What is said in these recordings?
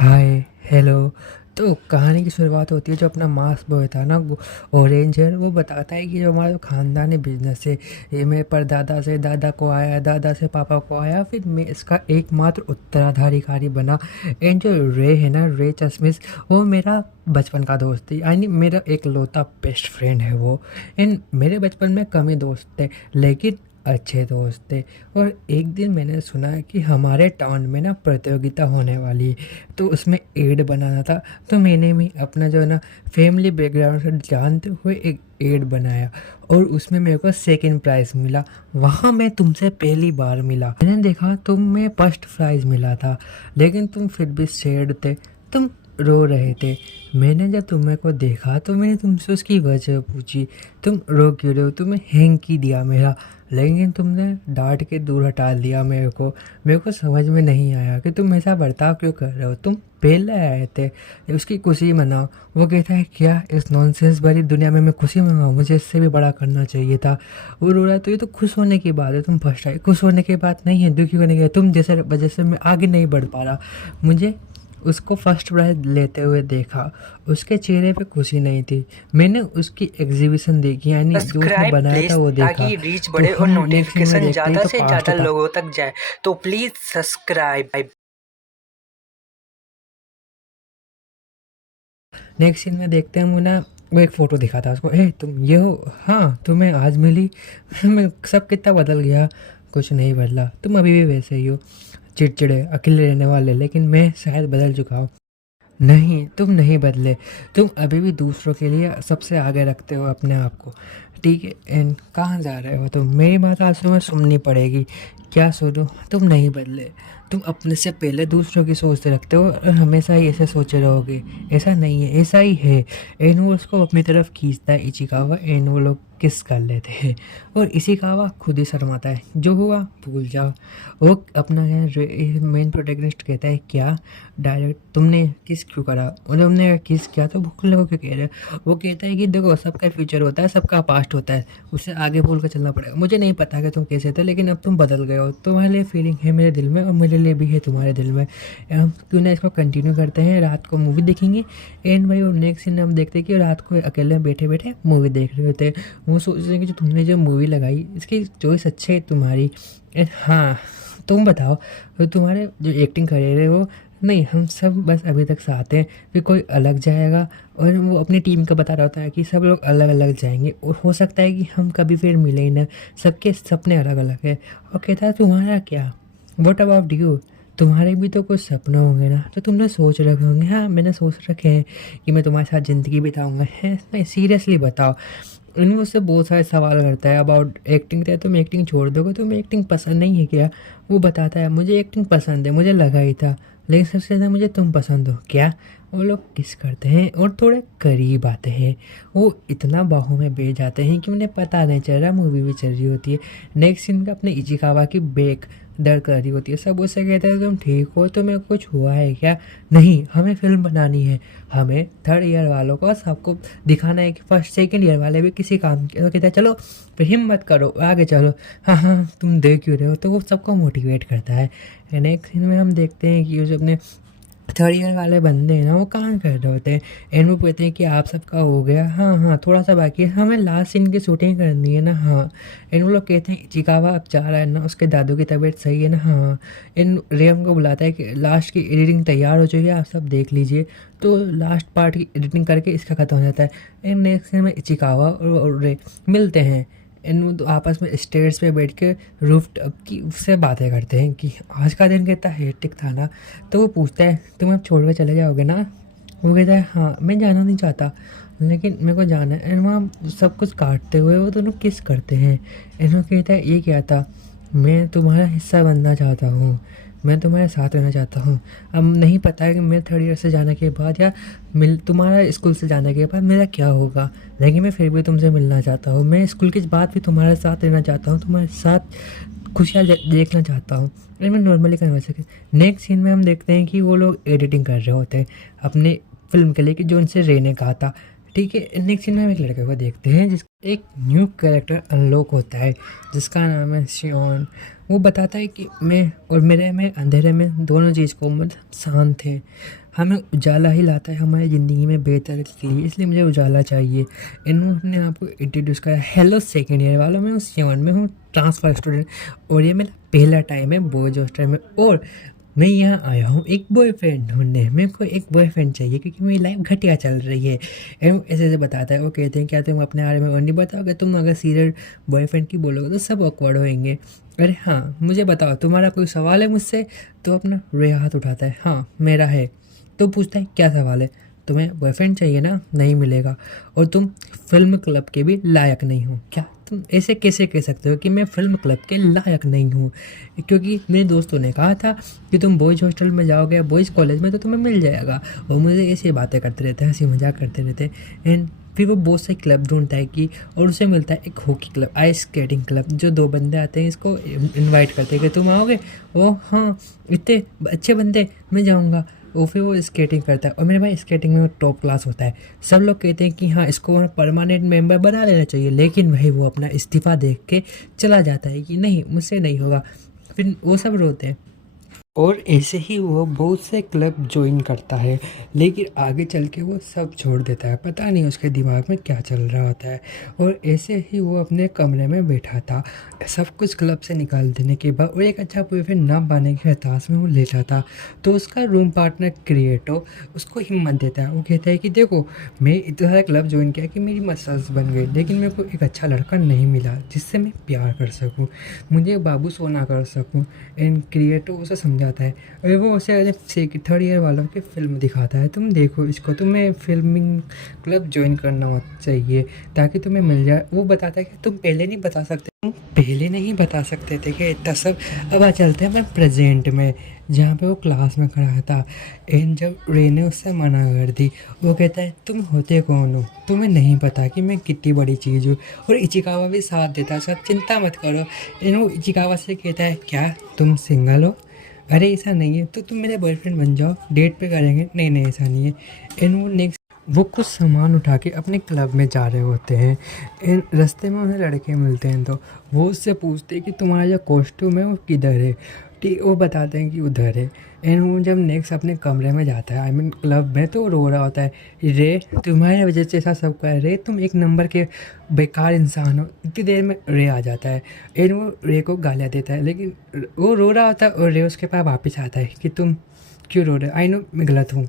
Hi hello. तो कहानी की शुरुआत होती है जो अपना मास बॉय था ना, वो ओरेंजर, वो बताता है कि जो हमारा खानदानी बिजनेस है, ये मेरे परदादा से दादा को आया, दादा से पापा को आया, फिर मैं इसका एकमात्र उत्तराधिकारी बना। एंड जो रे है ना, रे चश्मिश, वो मेरा बचपन का दोस्त थी, यानी मेरा एक लौता बेस्ट फ्रेंड है वो। एंड मेरे बचपन में कम ही दोस्त थे, लेकिन अच्छे दोस्त थे। और एक दिन मैंने सुना कि हमारे टाउन में ना प्रतियोगिता होने वाली है, तो उसमें एड बनाना था। तो मैंने भी अपना जो है ना फैमिली बैकग्राउंड से जानते हुए एक एड बनाया, और उसमें मेरे को सेकंड प्राइज़ मिला। वहाँ मैं तुमसे पहली बार मिला, मैंने देखा तुम में फर्स्ट प्राइज़ मिला था, लेकिन तुम फिर भी सैड थे, तुम रो रहे थे। मैंने जब तुम्हें को देखा तो मैंने तुमसे उसकी वजह पूछी, तुम रो क्यों रहे हो, तुम्हें हैंग की दिया मेरा, लेकिन तुमने डांट के दूर हटा दिया मेरे को समझ में नहीं आया कि तुम ऐसा बर्ताव क्यों कर रहे हो, तुम पहले आए थे, उसकी खुशी मनाओ। वो कहता है क्या इस नॉनसेंस भरी दुनिया में मैं खुशी मनाऊँ, मुझे इससे भी बड़ा करना चाहिए था। वो रो रहा है, तो ये तो खुश होने की बात है, तुम फर्स्ट आए, खुश होने की बात नहीं है, दुखी होने की। तुम जैसे वजह से मैं आगे नहीं बढ़ पा रहा। मुझे उसको फर्स्ट प्राइज़ लेते हुए देखा, उसके चेहरे पे खुशी नहीं थी। मैंने उसकी एग्जीबिशन देखी, यानी जो उसने सब्सक्राइब बनाया था प्लीज वो देखा। ताकि रीच तो बढ़े और हम नेक्स्ट सीन में नोटिफिकेशन देखते हैं ज़्यादा तो से पास्ट ज़्यादा था। लोगों तक जाए। तो प्लीज़ सब्सक्राइब। नेक्स्ट सीन में देखते हैं वो ना, वो एक फ़ोटो दिखा था उसको, ए तुम ये हो, हाँ तुम्हें आज मिली। मैं सब कितना बदल गया, कुछ नहीं बदला, तुम अभी भी वैसे ही हो, चिड़चिड़े अकेले रहने वाले, लेकिन मैं शायद बदल चुका हूँ। नहीं, तुम नहीं बदले, तुम अभी भी दूसरों के लिए सबसे आगे रखते हो अपने आप को, ठीक है। एंड कहाँ जा रहे हो तुम, मेरी बात आज तुम्हें सुननी पड़ेगी। क्या सुनूं, तुम नहीं बदले, तुम अपने से पहले दूसरों की सोचते रखते हो और हमेशा ही ऐसे सोचे रहोगे। ऐसा नहीं है, ऐसा ही है। एंड वो उसको अपनी तरफ खींचता है इचिकावा, एंड वो लोग किस कर लेते हैं, और इशिकावा खुद ही शर्माता है, जो हुआ भूल जाओ। वो अपना मेन प्रोटेगनिस्ट कहता है क्या डायरेक्ट तुमने किस क्यों करा, मतलब तुमने किस किया तो भूलने को क्यों कह रहे हो। वो कहता है कि देखो सबका फ्यूचर होता है, सबका पास्ट होता है, उसे आगे बोल कर चलना पड़ेगा। मुझे नहीं पता कि तुम कैसे थे, लेकिन अब तुम बदल गए हो, तुम्हारे लिए फीलिंग है मेरे दिल में और मेरे लिए भी है तुम्हारे दिल में। हम क्यों ना इसको कंटिन्यू करते हैं, रात को मूवी देखेंगे। एंड भाई और नेक्स्ट सीन हम देखते हैं कि रात को अकेले बैठे बैठे मूवी देख रहे होते हैं। वो सोच रहे हैं कि जो तुमने जो मूवी लगाई इसकी चॉइस अच्छी है तुम्हारी। एंड हाँ, तुम बताओ, तो तुम्हारे जो एक्टिंग करियर है वो, नहीं हम सब बस अभी तक साथ हैं, फिर कोई अलग जाएगा। और वो अपनी टीम का बता रहा होता है कि सब लोग अलग अलग जाएंगे और हो सकता है कि हम कभी फिर मिले ही ना, सबके सपने अलग अलग है। और कहता है तुम्हारा क्या, वट अबाउट यू, तुम्हारे भी तो कुछ सपने होंगे ना, तो तुमने सोच रखे होंगे। हाँ मैंने सोच रखे हैं कि मैं तुम्हारे साथ ज़िंदगी बिताऊंगा। है नहीं, सीरियसली बताओ। उन्हें मुझसे बहुत सारे सवाल करता है अबाउट एक्टिंग, तो तुम एक्टिंग छोड़ दोगे, तुम्हें एक्टिंग पसंद नहीं है क्या। वो बताता है मुझे एक्टिंग पसंद है, मुझे लगा ही था, लेकिन सबसे ज़्यादा मुझे तुम पसंद हो क्या। वो लोग किस करते हैं और थोड़े करीब आते हैं, वो इतना बाहों में बैठ जाते हैं कि उन्हें पता नहीं चल रहा मूवी भी चल रही होती है। नेक्स्ट सीन का अपने इचिकावा की बैक दर्द कर रही होती है, सब उससे कहते हैं तुम ठीक हो, तुम्हें कुछ हुआ है क्या। नहीं, हमें फिल्म बनानी है, हमें थर्ड ईयर वालों को सबको दिखाना है कि फर्स्ट सेकंड ईयर वाले भी किसी काम के। तो कहता है चलो फिर हिम्मत करो आगे चलो, हाँ हाँ तुम देख क्यों रहे हो, तो वो सबको मोटिवेट करता है। नेक्स्ट सीन में हम देखते हैं कि जो अपने थर्ड ईयर वाले बंदे हैं ना, वो काम कर रहे होते हैं। एंड वो कहते हैं कि आप सबका हो गया, हाँ हाँ थोड़ा सा बाकी है, हमें लास्ट सीन की शूटिंग करनी है ना, हाँ। एंड वो लोग कहते हैं चिकावा अब जा रहा है ना, उसके दादू की तबीयत सही है ना, हाँ। एंड रेम को बुलाता है कि लास्ट की एडिटिंग तैयार हो चुकी है, आप सब देख लीजिए। तो लास्ट पार्ट की एडिटिंग करके इसका ख़त्म हो जाता है। एंड नेक्स्ट सीन में चिकावा और रे मिलते हैं। इन वो आपस में स्टेयर्स पे बैठ के रूफ टॉप की उससे बातें करते हैं कि आज का दिन कितना हेक्टिक था ना। तो वो पूछता है तुम अब छोड़ कर चले जाओगे ना। वो कहता है हाँ मैं जाना नहीं चाहता, लेकिन मेरे को जाना है। एंड वहाँ सब कुछ काटते हुए वो दोनों किस करते हैं। एंड वो कहता है ये क्या था, मैं तुम्हारा हिस्सा बनना चाहता हूँ, मैं तुम्हारे साथ रहना चाहता हूँ। अब नहीं पता है कि मैं थर्ड ईयर से जाने के बाद या मिल तुम्हारा स्कूल से जाने के बाद मेरा क्या होगा, लेकिन मैं फिर भी तुमसे मिलना चाहता हूँ। मैं स्कूल के बाद भी तुम्हारे साथ रहना चाहता हूँ, तुम्हारे साथ खुशियाँ देखना चाहता हूँ। मैं नॉर्मली कन्वर्स सके। नेक्स्ट सीन में हम देखते हैं कि वो लोग एडिटिंग कर रहे होते हैं अपने फिल्म के लिए, कि जो उनसे रे ने कहा था। ठीक है। नेक्स्ट सीन में हम एक लड़के को देखते हैं जिस एक न्यू कैरेक्टर अनलॉक होता है जिसका नाम है शियोन। वो बताता है कि मैं और मेरे में अंधेरे में दोनों चीज़ को मतलब शांत है, हमें उजाला ही लाता है हमारी ज़िंदगी में बेहतर के लिए, इसलिए मुझे उजाला चाहिए। इन्होंने अपने आप को इंट्रोड्यूस करा, हेलो सेकेंड ईयर वालों, मैं हूँ शियोन, मैं हूँ ट्रांसफ़र स्टूडेंट और ये मेरा पहला टाइम है बॉयज हॉस्टल में, और मैं यहाँ आया हूँ एक बॉयफ्रेंड ढूंढने, मेरे को एक बॉयफ्रेंड चाहिए क्योंकि मेरी लाइफ घटिया चल रही है। एंड ऐसे ऐसे बताता है। वो कहते हैं क्या तुम अपने बारे में और नहीं बताओगे, तुम अगर सीरियल बॉयफ्रेंड की बोलोगे तो सब ऑकवर्ड होएंगे। अरे हाँ मुझे बताओ तुम्हारा कोई सवाल है मुझसे, तो अपना रे हाथ उठाता है, हाँ मेरा है। तो पूछता है क्या सवाल है, तुम्हें बॉयफ्रेंड चाहिए ना, नहीं मिलेगा, और तुम फिल्म क्लब के भी लायक नहीं हो। क्या तुम ऐसे कैसे कह सकते हो कि मैं फिल्म क्लब के लायक नहीं हूँ, क्योंकि मेरे दोस्तों ने कहा था कि तुम बॉयज़ हॉस्टल में जाओगे बॉयज़ कॉलेज में तो तुम्हें मिल जाएगा, और मुझे ऐसी बातें करते रहते हैं, हंसी मजाक करते रहते हैं। एंड फिर वो बहुत से क्लब ढूंढता है कि, और उसे मिलता है एक hockey club, ice skating club, जो 2 बंदे आते हैं इसको इनवाइट करते हैं कि तुम आओगे। वो हाँ इतने अच्छे बंदे, मैं जाऊँगा। वो फिर वो स्केटिंग करता है और मेरे भाई स्केटिंग में टॉप क्लास होता है। सब लोग कहते हैं कि हाँ इसको परमानेंट मेंबर बना लेना चाहिए, लेकिन भाई वो अपना इस्तीफ़ा देख के चला जाता है कि नहीं मुझसे नहीं होगा। फिर वो सब रोते हैं और ऐसे ही वो बहुत से क्लब ज्वाइन करता है, लेकिन आगे चल के वो सब छोड़ देता है, पता नहीं उसके दिमाग में क्या चल रहा होता है। और ऐसे ही वो अपने कमरे में बैठा था, सब कुछ क्लब से निकाल देने के बाद और एक अच्छा बॉयफ्रेंड ना पाने के हताश में वो लेटा था। तो उसका रूम पार्टनर क्रिएटो उसको हिम्मत देता है। वो कहता है कि देखो मैं इतना सारा क्लब ज्वाइन किया कि मेरी मसल्स बन गई, लेकिन मेरे को एक अच्छा लड़का नहीं मिला जिससे मैं प्यार कर सकूँ, मुझे बाबू सोना कर सकूँ। एंड क्रिएटो उसे समझाता है और वो उसे थर्ड ईयर वालों की फ़िल्म दिखाता है, तुम देखो इसको, तुम्हें फिल्मिंग क्लब ज्वाइन करना चाहिए ताकि तुम्हें मिल जाए। वो बताता है कि तुम पहले नहीं बता सकते, तुम पहले नहीं बता सकते थे कि इतना सब। अब आ चलते हैं अपने प्रेजेंट में जहाँ पे वो क्लास में खड़ा था। एंड जब रे ने उससे मना कर दी, वो कहता है तुम होते कौन हो, तुम्हें नहीं पता कि मैं कितनी बड़ी चीज़ हूँ। और इचिकावा भी साथ देता है, सब चिंता मत करो। एंड वो इचिकावा से कहता है क्या तुम सिंगल हो, अरे ऐसा नहीं है, तो तुम मेरे बॉयफ्रेंड बन जाओ, डेट पे करेंगे। नहीं नहीं ऐसा नहीं है। एंड वो नेक्स्ट वो कुछ सामान उठा के अपने क्लब में जा रहे होते हैं। एंड रास्ते में उन्हें लड़के मिलते हैं तो वो उससे पूछते हैं कि तुम्हारा जो कॉस्ट्यूम है वो किधर है। ठीक वो बताते हैं कि उधर है। एंड वो जब नेक्स्ट अपने कमरे में जाता है, आई मीन क्लब में, तो रो रहा होता है, रे तुम्हारे वजह से ऐसा सब कर, रे तुम एक नंबर के बेकार इंसान हो। इतनी देर में रे आ जाता है। एंड वो रे को गालियाँ देता है, लेकिन वो रो रहा होता है और रे उसके पास वापस आता है कि तुम क्यों रो रहे हो, आई नो मैं गलत हूँ।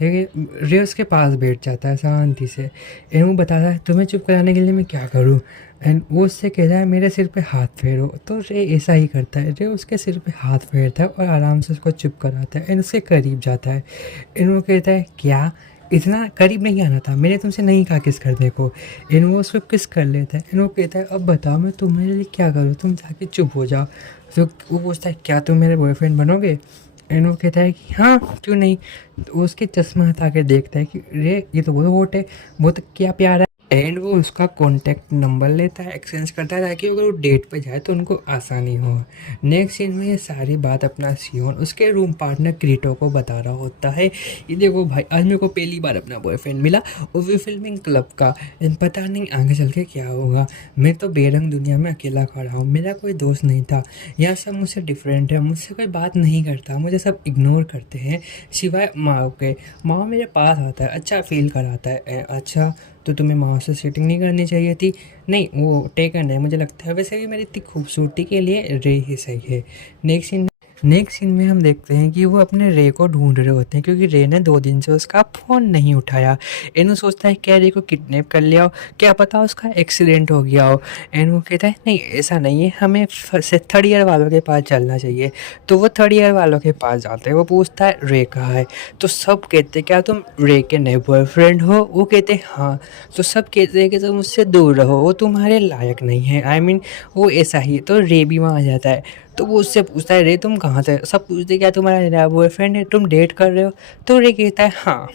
लेकिन रे उसके पास बैठ जाता है शांति से। एंड वो बताता है तुम्हें चुप कराने के लिए मैं क्या करूँ। एंड वो उससे कहता है मेरे सिर पे हाथ फेरो। तो रे ऐसा ही करता है, रे उसके सिर पे हाथ फेरता है और आराम से उसको चुप कराता है। एंड उसके करीब जाता है। एंड वो कहता है क्या इतना करीब नहीं आना था, मैंने तुमसे नहीं कहा किस करने को। एंड वो उसको किस कर लेता है। एंड वो कहता है अब बताओ मैं तुम्हारे लिए क्या करूँ, तुम जाके चुप हो जाओ। तो वो पूछता है क्या तुम मेरे बॉयफ्रेंड बनोगे। एंड वो कहता है कि हाँ क्यों नहीं। तो उसके चश्मा हटा के देखता है कि रे ये तो बहुत होट है, बहुत क्या प्यारा है। एंड वो उसका कॉन्टैक्ट नंबर लेता है, एक्सचेंज करता है ताकि अगर वो डेट पे जाए तो उनको आसानी हो। नेक्स्ट सीन में ये सारी बात अपना शियोन उसके रूम पार्टनर क्रीटो को बता रहा होता है, ये देखो भाई आज मेरे को पहली बार अपना बॉयफ्रेंड मिला और वो फिल्मिंग क्लब का। एंड पता नहीं आगे चल के क्या होगा, मैं तो बेरंग दुनिया में अकेला खड़ा हूँ, मेरा कोई दोस्त नहीं था। यहाँ सब मुझसे डिफरेंट है, मुझसे कोई बात नहीं करता, मुझे सब इग्नोर करते हैं सिवाय माँ के। माँ मेरे पास आता है, अच्छा फील कराता है। अच्छा तो तुम्हें माँ से सेटिंग नहीं करनी चाहिए थी। नहीं वो टेकन है मुझे लगता है, वैसे भी मेरी इतनी खूबसूरती के लिए रे ही सही है। नेक्स्ट सीन में हम देखते हैं कि वो अपने रे को ढूंढ रहे होते हैं क्योंकि रे ने 2 दिन से उसका फ़ोन नहीं उठाया। एंड वो सोचता है क्या रे को किडनैप कर लिया हो, क्या पता उसका एक्सीडेंट हो गया हो। एंड वो कहता है नहीं ऐसा नहीं है, हमें थर्ड ईयर वालों के पास चलना चाहिए। तो वो थर्ड ईयर वालों के पास जाते हैं। वो पूछता है रे कहाँ है। तो सब कहते हैं क्या तुम रे के नए बॉयफ्रेंड हो। वो कहते हैं हाँ। तो सब कहते हैं कि तुम मुझसे दूर रहो, वो तुम्हारे लायक नहीं है, आई मीन वो ऐसा ही। तो रे भी वहाँ आ जाता है। तो वो उससे पूछता है रे तुम कहाँ से। सब पूछते क्या तुम्हारा नया बॉयफ्रेंड है, तुम डेट कर रहे हो। तो रे कहता है हाँ,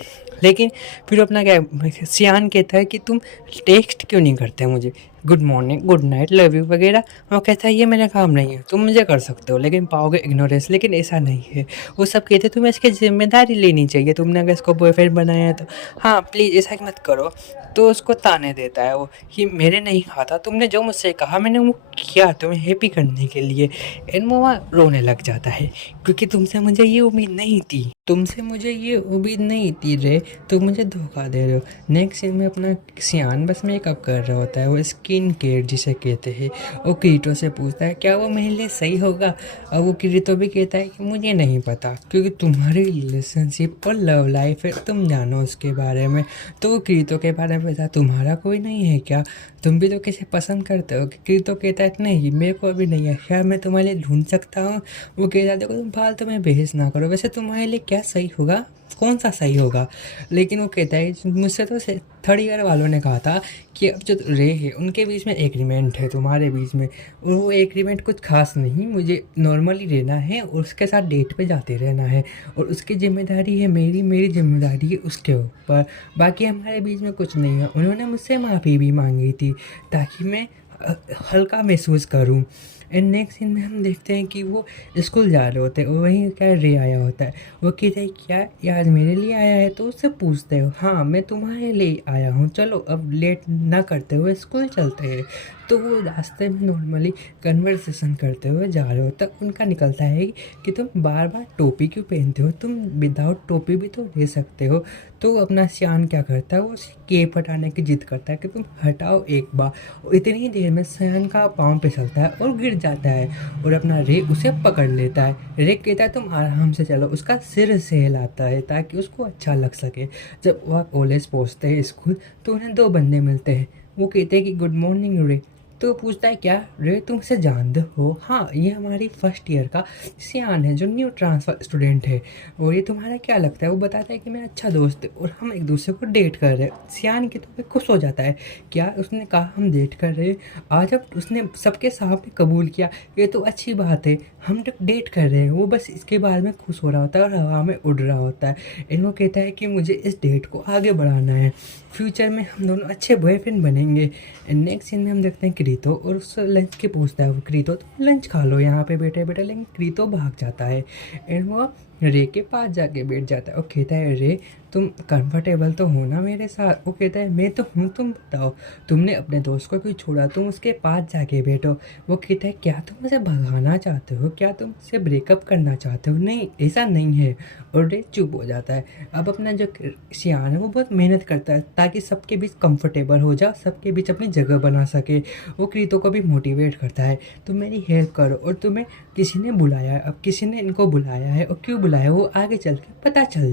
लेकिन फिर अपना क्या सियान कहता है कि तुम टेक्स्ट क्यों नहीं करते मुझे, good morning, good night, love you वगैरह। वो कहता है ये मेरा काम नहीं है, तुम मुझे कर सकते हो लेकिन पाओगे इग्नोरेंस। लेकिन ऐसा नहीं है, वो सब कहते हैं तुम्हें इसकी जिम्मेदारी लेनी चाहिए, तुमने अगर इसको बॉयफ्रेंड बनाया है तो हाँ प्लीज़ ऐसा मत करो। तो उसको ताने देता है वो कि मेरे नहीं कहा था, तुमने जो मुझसे कहा मैंने वो किया तुम्हें हैप्पी करने के लिए। एंड वो वहाँ रोने लग जाता है क्योंकि तुमसे मुझे ये उम्मीद नहीं थी, तुमसे मुझे ये उम्मीद नहीं थी रे, तुम मुझे धोखा दे रहे हो। नेक्स्ट सीन में अपना सियान बस मेकअप कर रहा होता है, वो स्किन केयर जिसे कहते हैं। वो किरीटो से पूछता है क्या वो मेरे लिए सही होगा, और वो किरीटो भी कहता है कि मुझे नहीं पता क्योंकि तुम्हारी रिलेशनशिप और लव लाइफ है, तुम जानो उसके बारे में। तो वो किरीटो के बारे में पूछा तुम्हारा कोई नहीं है क्या, तुम भी तो किसे पसंद करते हो। किरीटो कहता है नहीं मेरे को अभी नहीं है, क्या मैं तुम्हारे लिए ढूंढ सकता हूँ। वो कहता है देखो तुम फालतू में बहस ना करो, वैसे तुम्हारे लिए क्या सही होगा, कौन सा सही होगा। लेकिन वो कहता है मुझसे तो थर्ड ईयर वालों ने कहा था कि अब जो रे है उनके बीच में एग्रीमेंट है तुम्हारे बीच में, और वो एग्रीमेंट कुछ खास नहीं, मुझे नॉर्मली रहना है और उसके साथ डेट पे जाते रहना है, और उसकी जिम्मेदारी है मेरी, मेरी जिम्मेदारी है उसके ऊपर, बाकी हमारे बीच में कुछ नहीं है। उन्होंने मुझसे माफ़ी भी मांगी थी ताकि मैं हल्का महसूस करूं। एंड नेक्स्ट सीन में हम देखते हैं कि वो स्कूल जा रहे होते हैं और वहीं क्या रे आया होता है। वो कहता है क्या ये आज मेरे लिए आया है, तो उससे पूछते हो हाँ मैं तुम्हारे लिए आया हूँ, चलो अब लेट ना करते हुए स्कूल चलते हैं। तो वो रास्ते में नॉर्मली कन्वर्सेशन करते हुए जा रहे हो, तब उनका निकलता है कि तुम बार बार टोपी क्यों पहनते हो, तुम विदाउट टोपी भी तो रह सकते हो। तो अपना सियान क्या करता है, वो केप हटाने की जिद करता है कि तुम हटाओ एक बार। और इतनी देर में सियान का पाँव फिसलता है और गिर जाता है, और अपना रे उसे पकड़ लेता है। रे कहता है तुम आराम से चलो, उसका सिर सहलाता है ताकि उसको अच्छा लग सके। जब वह कॉलेज पहुँचते हैं स्कूल, तो उन्हें दो बंदे मिलते हैं। वो कहते हैं कि गुड मॉर्निंग रे। तो पूछता है क्या रे तुम इसे जानते हो, हाँ ये हमारी फर्स्ट ईयर का सियान है जो न्यू ट्रांसफ़र स्टूडेंट है, और ये तुम्हारा क्या लगता है। वो बताता है कि मेरा अच्छा दोस्त है और हम एक दूसरे को डेट कर रहे हैं। सियान की तो खुश हो जाता है, क्या उसने कहा हम डेट कर रहे हैं, आज जब उसने सबके सामने कबूल किया ये तो अच्छी बात है, हम डेट कर रहे हैं। वो बस इसके बारे में खुश हो रहा होता है और हवा में उड़ रहा होता है। एंड वो कहता है कि मुझे इस डेट को आगे बढ़ाना है, फ्यूचर में हम दोनों अच्छे बॉयफ्रेंड बनेंगे। एंड नेक्स्ट सीन में हम देखते हैं क्रीतो, और उससे लंच के पूछता है वो क्रीतो तो लंच खा लो यहाँ पे बैठे बैठे, लेकिन क्रीतो भाग जाता है। एंड वो रे के पास जाके बैठ जाता है और कहता है रे तुम कंफर्टेबल तो हो ना मेरे साथ। वो कहता है मैं तो हूँ, तुम बताओ तुमने अपने दोस्त को क्यों छोड़ा, तुम उसके पास जाके बैठो। वो कहता है क्या तुम मुझे भगाना चाहते हो, क्या तुम मुझसे ब्रेकअप करना चाहते हो, नहीं ऐसा नहीं है। और रे चुप हो जाता है। अब अपना जो सियान है वो बहुत मेहनत करता है ताकि सबके बीच कंफर्टेबल हो जाए, सबके बीच अपनी जगह बना सके। वो क्रीतो को भी मोटिवेट करता है तुम मेरी हेल्प करो, और तुम्हें किसी ने बुलाया है, अब किसी ने इनको बुलाया है और क्यों बुलाया है वो आगे चल के पता चल